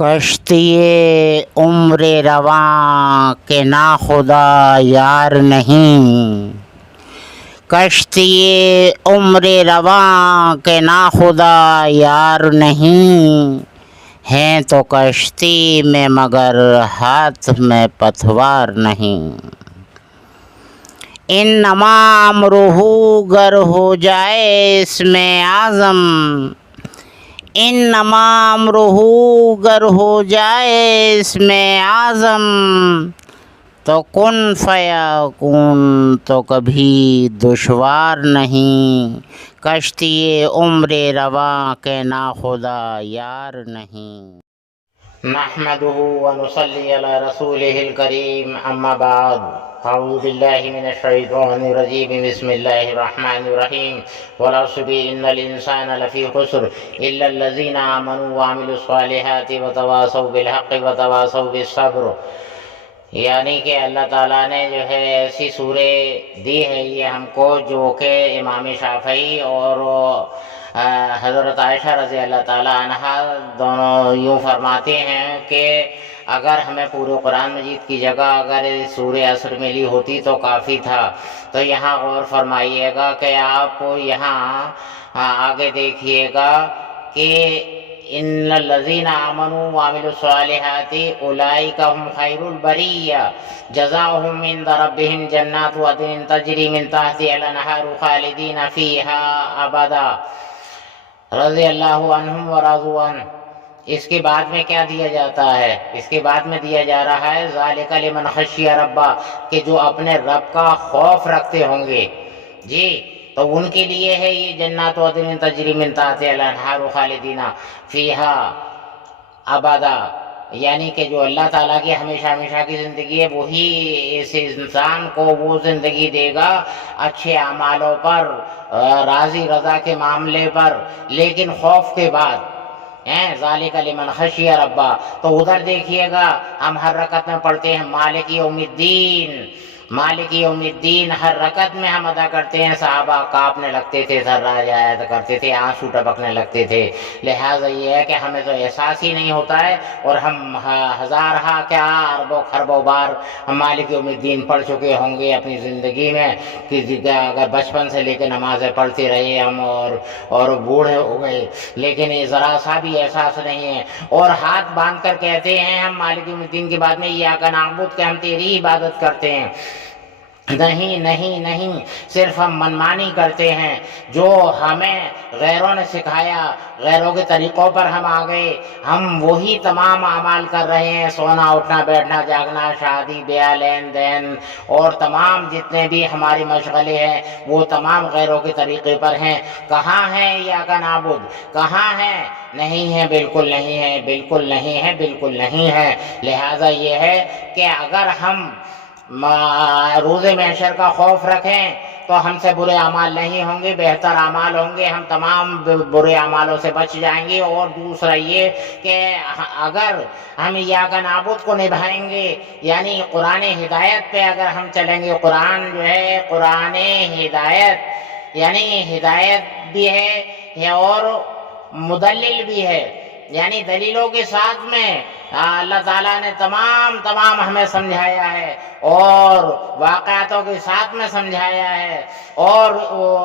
کشتی عمر رواں کے ناخدا یار نہیں، کشتی عمر رواں کے ناخدا یار نہیں، ہیں تو کشتی میں مگر ہاتھ میں پتوار نہیں۔ انما امرہ گر ہو جائے اس میں اعظم، انما امرہ گر ہو جائے اس میں اعظم، تو کن فیکون تو کبھی دشوار نہیں، کشتی عمر رواں کے ناخدا یار نہیں۔ نحمدہ ونصلی علی رسولہ الکریم، اما بعد، اعوذ باللہ من الشیطان الرجیم، بسم اللہ الرحمن الرحیم۔ والعصر ان الانسان لفی خسر الا الذین آمنوا وعملوا الصالحات وتواصوا بالحق وتواصوا بالصبر۔ یعنی کہ اللہ تعالیٰ نے جو ہے ایسی سورے دی ہے یہ ہم کو، جو کہ امام شافعی اور حضرت عائشہ رضی اللہ تعالیٰ عنہا دونوں یوں فرماتے ہیں کہ اگر ہمیں پورے قرآن مجید کی جگہ اگر سورہ عصر ملی ہوتی تو کافی تھا۔ تو یہاں غور فرمائیے گا کہ آپ یہاں آگے دیکھیے گا کہ ان الذین آمنوا وعملوا الصالحات اولئک هم خیر البریہ جزاؤہم عند ربہم جنات عدن تجری من تحتہا الانہار خالدین فیہا ابدا رضی اللہ عنہم ورضوا عنہ۔ اس کے بعد میں کیا دیا جاتا ہے؟ اس کے بعد میں دیا جا رہا ہے ذالک لمن خشی ربہ، کہ جو اپنے رب کا خوف رکھتے ہوں گے جی، تو ان کے لیے ہے یہ جنات عدن تجری من تحتہا الانہار خالدین فیہا ابدا، یعنی کہ جو اللہ تعالیٰ کی ہمیشہ ہمیشہ کی زندگی ہے وہی اس انسان کو وہ زندگی دے گا اچھے اعمالوں پر، راضی رضا کے معاملے پر، لیکن خوف کے بعد ذالک لمن خشی ربہ۔ تو ادھر دیکھیے گا ہم ہر رکعت میں پڑھتے ہیں مالک یوم الدین، مالک یوم الدین، ہر رکعت میں ہم ادا کرتے ہیں، صحابہ کانپنے لگتے تھے، تھرا جایا کرتے تھے، آنسو ٹپکنے لگتے تھے۔ لہٰذا یہ ہے کہ ہمیں تو احساس ہی نہیں ہوتا ہے، اور ہم ہزارہا کیا اربوں خربوں بار ہم مالک یوم الدین پڑھ چکے ہوں گے اپنی زندگی میں، کہ اگر بچپن سے لے کے نمازیں پڑھتے رہے ہم اور بوڑھے ہو گئے، لیکن یہ ذرا سا بھی احساس نہیں ہے، اور ہاتھ باندھ کر کہتے ہیں ہم مالک یوم الدین کے بعد میں ایاک نعبد، کہ ہم تیری عبادت کرتے ہیں۔ نہیں نہیں نہیں، صرف ہم منمانی کرتے ہیں، جو ہمیں غیروں نے سکھایا، غیروں کے طریقوں پر ہم آ گئے، ہم وہی تمام اعمال کر رہے ہیں، سونا اٹھنا بیٹھنا جاگنا شادی بیاہ لین دین اور تمام جتنے بھی ہماری مشغلے ہیں وہ تمام غیروں کے طریقے پر ہیں۔ کہاں ہیں ایاک نعبد؟ کہاں ہیں؟ نہیں ہے، بالکل نہیں ہے، بالکل نہیں ہے، بالکل نہیں ہے۔ لہٰذا یہ ہے کہ اگر ہم روز محشر کا خوف رکھیں تو ہم سے برے اعمال نہیں ہوں گے، بہتر اعمال ہوں گے، ہم تمام برے اعمالوں سے بچ جائیں گے۔ اور دوسرا یہ کہ اگر ہم ایاک نعبد کو نبھائیں گے، یعنی قرآن ہدایت پہ اگر ہم چلیں گے، قرآن جو ہے قرآن ہدایت، یعنی ہدایت بھی ہے اور مدلل بھی ہے، یعنی دلیلوں کے ساتھ میں اللہ تعالیٰ نے تمام ہمیں سمجھایا ہے، اور واقعاتوں کے ساتھ میں سمجھایا ہے، اور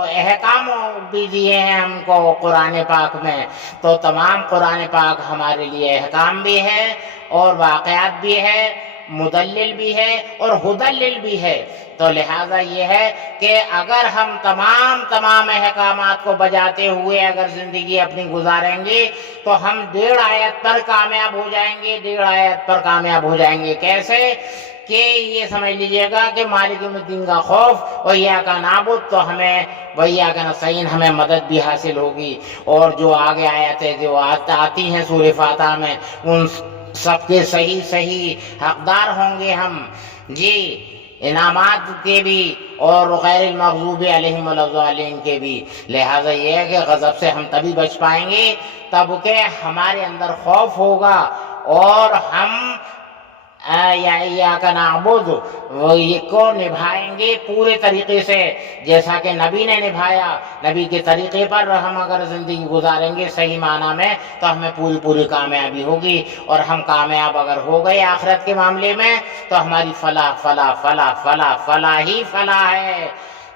احکام بھی دیے ہیں ہم کو قرآن پاک میں۔ تو تمام قرآن پاک ہمارے لیے احکام بھی ہے اور واقعات بھی ہے، مدلل بھی ہے اور ہدلل بھی ہے۔ تو لہٰذا یہ ہے کہ اگر ہم تمام احکامات کو بجاتے ہوئے اگر زندگی اپنی گزاریں گے تو ہم 1.5 آیت پر کامیاب ہو جائیں گے، 1.5 آیت پر کامیاب ہو جائیں گے۔ کیسے؟ کہ یہ سمجھ لیجئے گا کہ مالک یوم الدین کا خوف و ایاک نعبد، تو ہمیں و ایاک نستعین، ہمیں مدد بھی حاصل ہوگی۔ اور جو آگے آیتیں جو آتی ہیں سورہ فاتحہ میں، ان سب کے صحیح حقدار ہوں گے ہم جی، انعامات کے بھی اور غیر المغضوب علیہم ولا الضالین کے بھی۔ لہٰذا یہ ہے کہ غضب سے ہم تبھی بچ پائیں گے تب کہ ہمارے اندر خوف ہوگا، اور ہم یا ایاک نعبد، وہ یہ کو نبھائیں گے پورے طریقے سے جیسا کہ نبی نے نبھایا. نبی کے طریقے پر ہم اگر زندگی گزاریں گے صحیح معنی میں تو ہمیں پوری کامیابی ہوگی. اور ہم کامیاب اگر ہو گئے آخرت کے معاملے میں تو ہماری فلاح فلاح فلاح فلاح فلاح ہی فلاح ہے.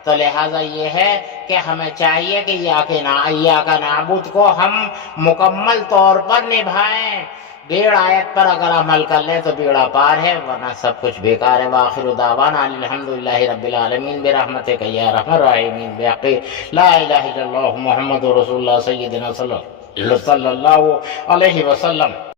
تو لہٰذا یہ ہے کہ ہمیں چاہیے کہ ایاک نعبد کو ہم مکمل طور پر نبھائیں. 1.5 آیت پر اگر عمل کر لیں تو بیڑا پار ہے، ورنہ سب کچھ بیکار ہے. وآخر دعوانا الحمدللہ رب العالمین برحمتک یا ارحم الراحمین بحق لا الہ الا اللہ محمد رسول اللہ سیدنا صلی اللہ علیہ وسلم.